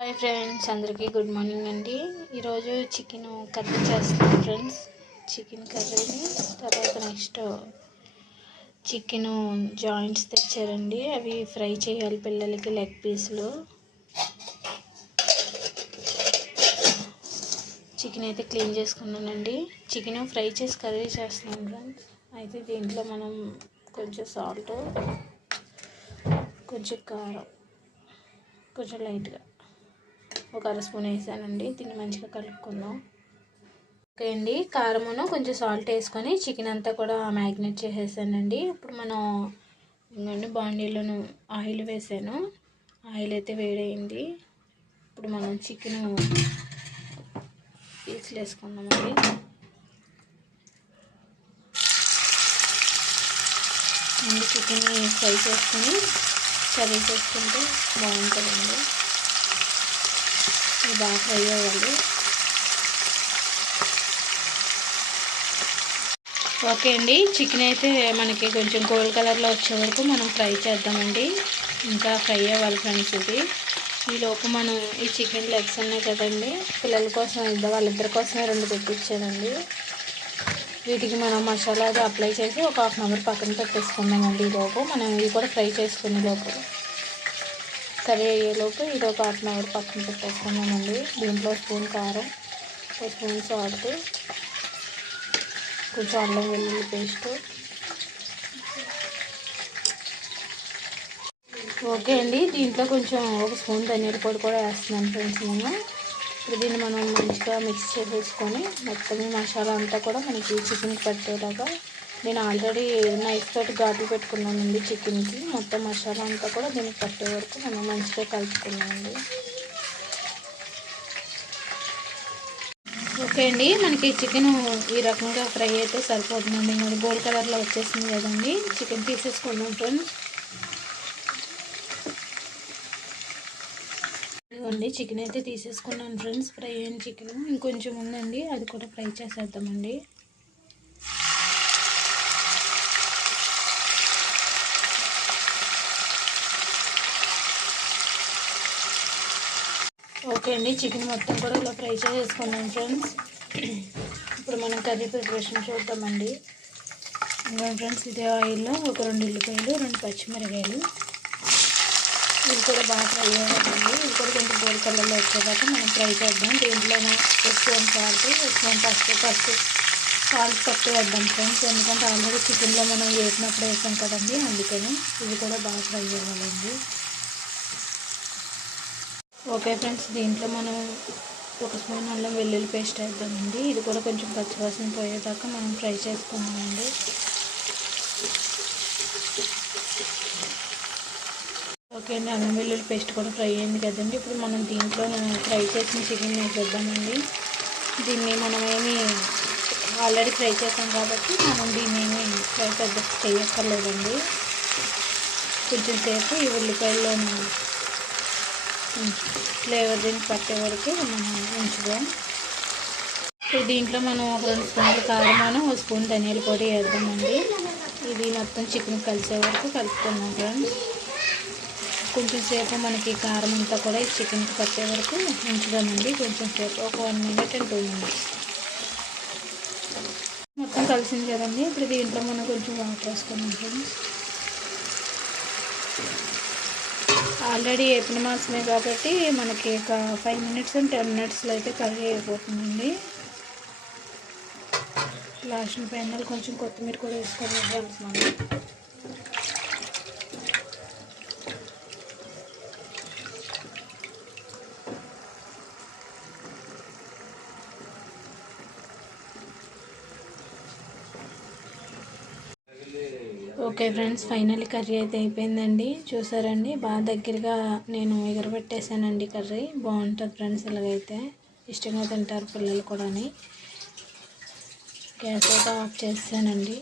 Hi friends అందరికీ good morning అండి. ఈరోజు చికెన్ కర్రీ చేస్తాను ఫ్రెండ్స్. చికెన్ కర్రీని తర్వాత నెక్స్ట్ చికెన్ జాయింట్స్ తెచ్చారండి. అవి ఫ్రై చేయాలి పిల్లలకి లెగ్ పీసులు. చికెన్ అయితే క్లీన్ చేసుకున్నానండి. చికెన్ ఫ్రై చేసి కర్రీ చేస్తున్నాను ఫ్రెండ్స్. అయితే దీంట్లో మనం కొంచెం సాల్ట్ కొంచెం కారం కొంచెం లైట్గా. ఒక అర స్పూన్ వేసానండి. దీన్ని మంచిగా కలుపుకుందాం. ఓకే అండి. కారమును కొంచెం సాల్ట్ వేసుకొని చికెన్ అంతా కూడా మ్యాగ్నేట్ చేసేసానండి. ఇప్పుడు మనం ఇంకండి బాండీలోను ఆయిల్ వేసాను. ఆయిల్ అయితే వేడైంది. ఇప్పుడు మనం చికెన్ పీసులు వేసుకుందామండి. ముందు చికెన్ ఫ్రై చేసుకొని కర్రీ చేసుకుంటే బాగుంటుందండి. బాగా ఫ్రై అవ్వాలి. ఓకే అండి. చికెన్ అయితే మనకి కొంచెం గోల్డ్ కలర్లో వచ్చే వరకు మనం ఫ్రై చేద్దామండి. ఇంకా ఫ్రై అవ్వాలి ఫ్రెండ్స్ ఇది. ఈలోపు మనం ఈ చికెన్ లెగ్స్ ఉన్నాయి కదండి. పిల్లల కోసం ఇద్దరు వాళ్ళిద్దరి కోసమే రెండు పెట్టించానండి వీటికి మనం మసాలా అది అప్లై చేసి ఒక హాఫ్ అన్ అవర్ పక్కన పెట్టేసుకుందామండి ఈలోపు మనం ఇవి కూడా ఫ్రై చేసుకునే లోపు. కర్రీ అయ్యేలోపు ఇది ఒక హాఫ్ అన్ అవర్ పక్కన పెట్టేసుకున్నామండి. దీంట్లో స్పూన్ కారం ఒక స్పూన్ సాల్ట్ కొంచెం అల్లం వెల్లుల్లి పేస్ట్. ఓకే అండి. దీంట్లో కొంచెం ఒక స్పూన్ ధనియాల పొడి కూడా వేస్తున్నాను ఫ్రెండ్స్ నేను. ఇప్పుడు దీన్ని మనం మంచిగా మిక్స్ చేసేసుకొని మొత్తం మసాలా అంతా కూడా మనకి చికెన్ పట్టేలాగా నేను ఆల్రెడీ నైఫ్ తోటి ఘాట్లు పెట్టుకున్నానండి చికెన్కి. మొత్తం మసాలా అంతా కూడా దీనికి పట్టే వరకు మనం మంచిగా కలుపుకున్నామండి ఓకే అండి మనకి చికెన్ ఈ రకంగా ఫ్రై అయితే సరిపోతుందండి. మరి గోల్డ్ కలర్లో వచ్చేసింది కదండి. చికెన్ తీసేసుకున్నాం ఫ్రెండ్స్. ఇదిగోండి చికెన్ అయితే తీసేసుకున్నాను ఫ్రెండ్స్. ఫ్రై అయిన చికెన్ ఇంకొంచెం ఉందండి అది కూడా ఫ్రై చేసేద్దామండి. ఓకే అండి చికెన్ మొత్తం కూడా ఇలా ఫ్రై చేసేసుకున్నాం ఫ్రెండ్స్. ఇప్పుడు మనం కర్రీ ప్రిపరేషన్ చూద్దామండి. ఇంకా ఫ్రెండ్స్ ఇదే ఆయిల్లో ఒక రెండు ఉల్లిపాయలు రెండు పచ్చిమిరకాయలు ఇవి కూడా బాగా ఫ్రై అవ్వాలండి. ఇవి కూడా కొంచెం గోల్డ్ కలర్లో వచ్చేదాకా మనం ఫ్రై చేద్దాం. దీంట్లోనే ఎక్కువ సాల్ట్ ఎక్కువ పసుపు పసుపు సాల్ట్ తక్కువ వేద్దాం ఫ్రెండ్స్. ఎందుకంటే ఆల్రెడీ చికెన్లో మనం వేసినప్పుడు వేసాం కదండి అందుకని ఇవి కూడా బాగా ఫ్రై అవ్వాలండి. ఓకే ఫ్రెండ్స్ దీంట్లో మనం ఒక స్పూన్ అల్లం వెల్లుల్లి పేస్ట్ వేద్దామండి. ఇది కూడా కొంచెం పచ్చివాసన పోయేదాకా మనం ఫ్రై చేసుకున్నామండి ఓకే అండి అల్లం వెల్లుల్లి పేస్ట్ కూడా ఫ్రై అయింది కదండి. ఇప్పుడు మనం దీంట్లో ఫ్రై చేసిన చికెన్ వేసేద్దామండి. దీన్ని మనం ఏమి ఆల్రెడీ ఫ్రై చేసాం కాబట్టి మనం దీన్ని ఏమి ఫ్రై పెద్ద చేయక్కర్లేదండి. కొంచెం సేపు ఈ ఉల్లిపాయల్లో ఫ్లేవర్ దీనికి పట్టే వరకు మనం ఉంచుదాం. ఇప్పుడు దీంట్లో మనం ఒక రెండు స్పూన్లు కారం ఒక స్పూన్ ధనియాల పొడి వేద్దామండి. ఇది మొత్తం చికెన్ కలిసే వరకు కలుపుకున్నాం ఫ్రెండ్స్. కొంచెం సేపు మనకి కారం అంతా కూడా ఈ చికెన్కి పట్టే వరకు ఉంచుదామండి. కొంచెం సేపు ఒక one minute and two minutes. మొత్తం కలిసింది కదండి. ఇప్పుడు దీంట్లో మనం కొంచెం వాటర్ వేసుకున్నాం ఫ్రెండ్స్. ఆల్రెడీ వేపిన మాసమే కాబట్టి మనకి ఒక ఫైవ్ మినిట్స్ అండ్ టెన్ మినిట్స్లో అయితే కర్రీ అయిపోతుందండి. లాస్ట్ పైన కొంచెం కొత్తిమీర కూడా వేసుకొని ఓకే ఫ్రెండ్స్ ఫైనల్ కర్రీ అయితే అయిపోయిందండి. చూసారండి బాగా దగ్గరగా నేను ఎగరబెట్టేసానండి కర్రీ. బాగుంటుంది ఫ్రెండ్స్ ఇలాగైతే. ఇష్టంగా తింటారు పిల్లలు కూడా గ్యాస్ అయితే ఆఫ్ చేసానండి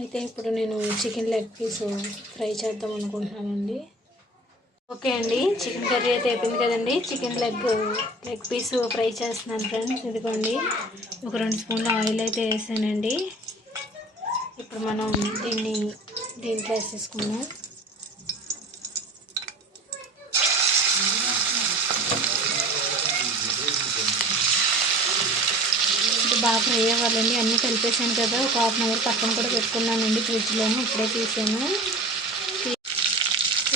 అయితే ఇప్పుడు నేను చికెన్ లెగ్ పీస్ ఫ్రై చేద్దాం అనుకుంటున్నానండి. ఓకే అండి చికెన్ కర్రీ అయితే అయిపోయింది కదండి. Chicken leg leg piece fry చేస్తున్నాను ఫ్రెండ్స్. ఇదిగోండి ఒక రెండు స్పూన్ల ఆయిల్ అయితే వేసానండి. ఇప్పుడు మనం దీన్ని దీంట్లో వేసేసుకున్నాం బాగా ఫ్రై అవ్వాలండి. అన్నీ కలిపేసాను కదా. ఒక హాఫ్ అన్ అవర్ పక్కన కూడా పెట్టుకున్నానండి ఫ్రిడ్జ్లోను. ఇప్పుడే తీసాను.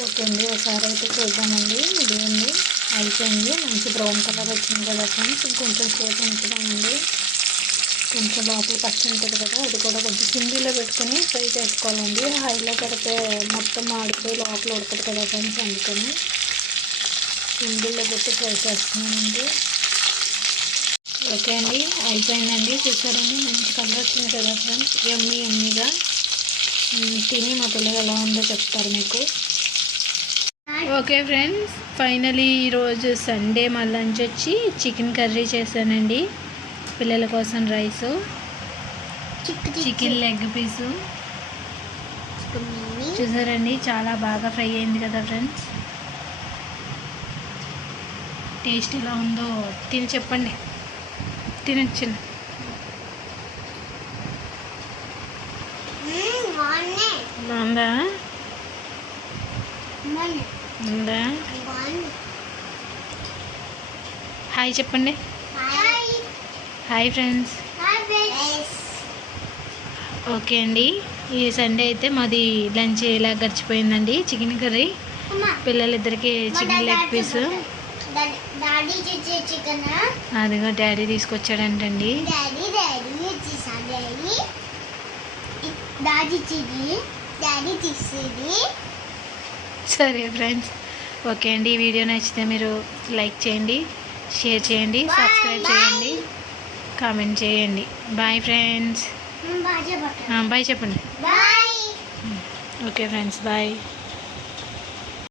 ఓకే అండి. ఒకసారి అయితే చూద్దామండి. ఇది ఉంది అయిపోయింది. మంచి బ్రౌన్ కలర్ వచ్చింది కదా ఫ్రెండ్స్. ఇంకొంచెం సేపు ఉంచుదామండి. కొంచెం లోపల పచ్చి ఉంటుంది కదా అది కూడా కొంచెం సింగిల్లో పెట్టుకొని ఫ్రై చేసుకోవాలండి. హైలో పెడితే మొత్తం ఆడిపోయి లోపల ఉడకదు కదా ఫ్రెండ్స్ అందుకని సింగిల్లో పెట్టి ఫ్రై చేస్తున్నానండి. ఓకే అండి అయిపోయిందండి. చూసారండి మంచి కలర్ వచ్చింది కదా ఫ్రెండ్స్ ఎమ్మి ఎమ్మిగా. తిని మా పిల్లలు ఎలా ఉందో చెప్తారు మీకు. ఓకే ఫ్రెండ్స్ ఫైనలీ ఈరోజు సండే మా లంచ్ వచ్చి చికెన్ కర్రీ చేశానండి. పిల్లల కోసం రైసు చికెన్ లెగ్ పీసు. చూసారండి చాలా బాగా ఫ్రై అయింది కదా ఫ్రెండ్స్. టేస్ట్ ఎలా ఉందో తిని చెప్పండి. తినొచ్చు. బాగుందా? ఉందా హాయ్ చెప్పండి. హాయ్ ఫ్రెండ్స్ ఓకే అండి. ఈ సండే అయితే మాది లంచ్ ఇలా గడిచిపోయిందండి? చికెన్ కర్రీ పిల్లలిద్దరికి చికెన్ లెగ్ పీస్ అదిగో డాడీ తీసుకొచ్చాడంటండి. సరే ఫ్రెండ్స్ ఓకే అండి. ఈ వీడియో నచ్చితే మీరు లైక్ చేయండి షేర్ చేయండి సబ్స్క్రైబ్ చేయండి. కామెంట్ చేయండి. బాయ్ ఫ్రెండ్స్ బాయ్ చెప్పండి. Okay friends bye